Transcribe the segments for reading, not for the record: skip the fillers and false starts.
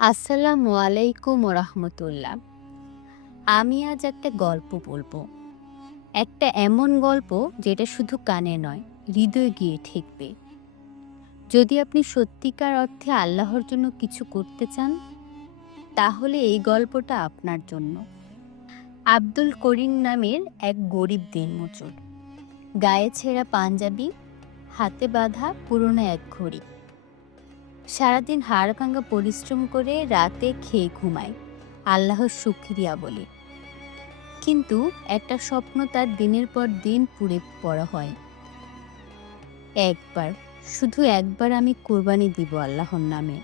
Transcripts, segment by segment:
আসসালামু আলাইকুম রহমতুল্লাহ। আমি আজ একটা গল্প বলবো। একটা এমন গল্প যেটা শুধু কানে নয়, হৃদয়ে গিয়ে ঠেকবে। যদি আপনি সত্যিকার অর্থে আল্লাহর জন্য কিছু করতে চান, তাহলে এই গল্পটা আপনার জন্য। আব্দুল করিম নামের এক গরিব দিনমজুর, গায়ে ছেঁড়া পাঞ্জাবি, হাতে বাঁধা পুরনো এক ঘড়ি। সারাদিন হাড় ভাঙা পরিশ্রম করে রাতে খেয়ে ঘুমায়, আল্লাহর শুকরিয়া বলে। কিন্তু একটা স্বপ্ন তার দিনের পর দিন পুড়ে পড়া হয়। একবার, শুধু একবার আমি কোরবানি দিব আল্লাহর নামে।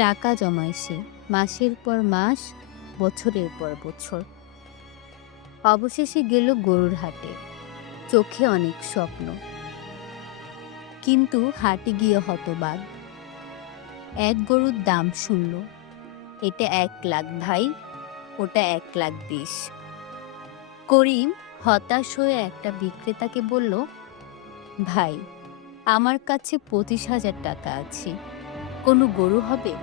টাকা জমায় সে, মাসের পর মাস, বছরের পর বছর। অবশেষে গেল গরুর হাটে, চোখে অনেক স্বপ্ন, কিন্তু হাটে গিয়ে হতবাক। এক গরুর দাম শুনল, এটা 1,00,000 ভাই, ওটা 1,20,000। করিম হতাশ হয়ে একটা বিক্রেতাকে বলল, ভাই, আমার কাছে 25,000 টাকা আছে, কোনো গরু হবে?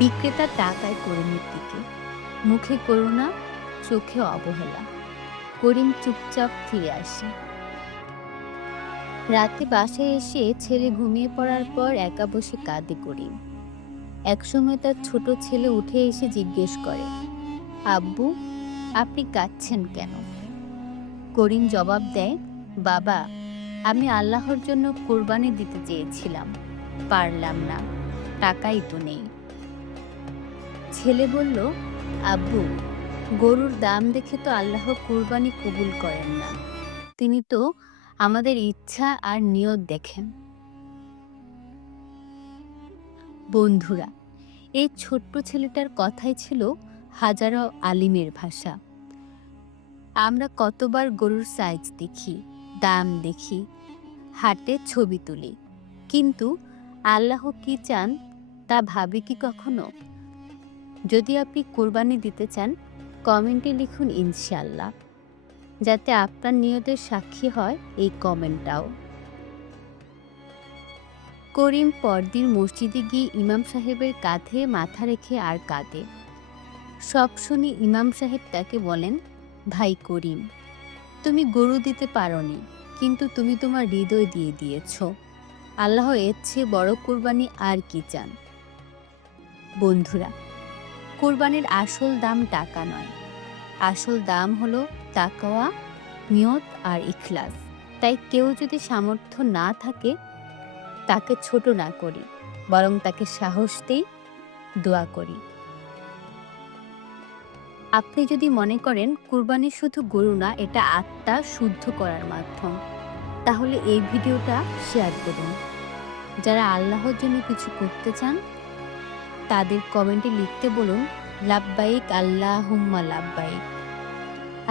বিক্রেতা টাকায় করিমের দিকে, মুখে করুণা, চোখে অবহেলা। করিম চুপচাপ ফিরে আসে। রাতে বাসায় এসে ছেলে ঘুমিয়ে পড়ার পর একা বসে কাঁদে করিম। একসময় তার ছোট ছেলে উঠে এসে জিজ্ঞেস করে, আব্বু, আপনি কাঁদছেন কেন? করিম জবাব দেয়, বাবা, আমি আল্লাহর জন্য কোরবানি দিতে চেয়েছিলাম, পারলাম না, টাকাই তো নেই। ছেলে বলল, আব্বু, গরুর দাম দেখে তো আল্লাহ কোরবানি কবুল করেন না, তিনি তো আমাদের ইচ্ছা আর নিয়ত দেখেন। বন্ধুরা, এই ছোট্ট ছেলেটার কথাই ছিল হাজারো আলিমের ভাষা। আমরা কতবার গরুর সাইজ দেখি, দাম দেখি, হাটে ছবি তুলি, কিন্তু আল্লাহ কি চান তা ভাবি কি কখনো? যদি আপনি কোরবানি দিতে চান, কমেন্টে লিখুন ইনশাআল্লাহ, যাতে আপনার নিয়তের সাক্ষী হয় এই কমেন্টটাও। করিম পরদিন মসজিদে গিয়ে ইমাম সাহেবের কাঁধে মাথা রেখে আর কাঁদে। সব শুনে ইমাম সাহেব তাকে বলেন, ভাই করিম, তুমি গরু দিতে পারোনি, কিন্তু তুমি তোমার হৃদয় দিয়ে দিয়েছ। আল্লাহ এর চেয়ে বড় কোরবানি আর কি চান? বন্ধুরা, কোরবানির আসল দাম টাকা নয়, আসল দাম হলো তাকওয়া, নিয়ত আর ইখলাস। তাই কেউ যদি সামর্থ্য না থাকে, তাকে ছোট না করি, বরং তাকে সাহস দেই, দোয়া করি। আপনি যদি মনে করেন কুরবানি শুধু গরু না, এটা আত্মা শুদ্ধ করার মাধ্যম, তাহলে এই ভিডিওটা শেয়ার করুন। যারা আল্লাহর জন্য কিছু করতে চান, তাদের কমেন্টে লিখতে বলুন, লাব্বাইক আল্লাহুম্মা লাব্বাইক।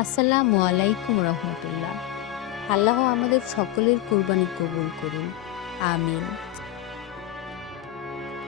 আসসালামু আলাইকুম রহমতুল্লাহ। আল্লাহ আমাদের সকলের কুরবানি কবুল করুন, আমিন।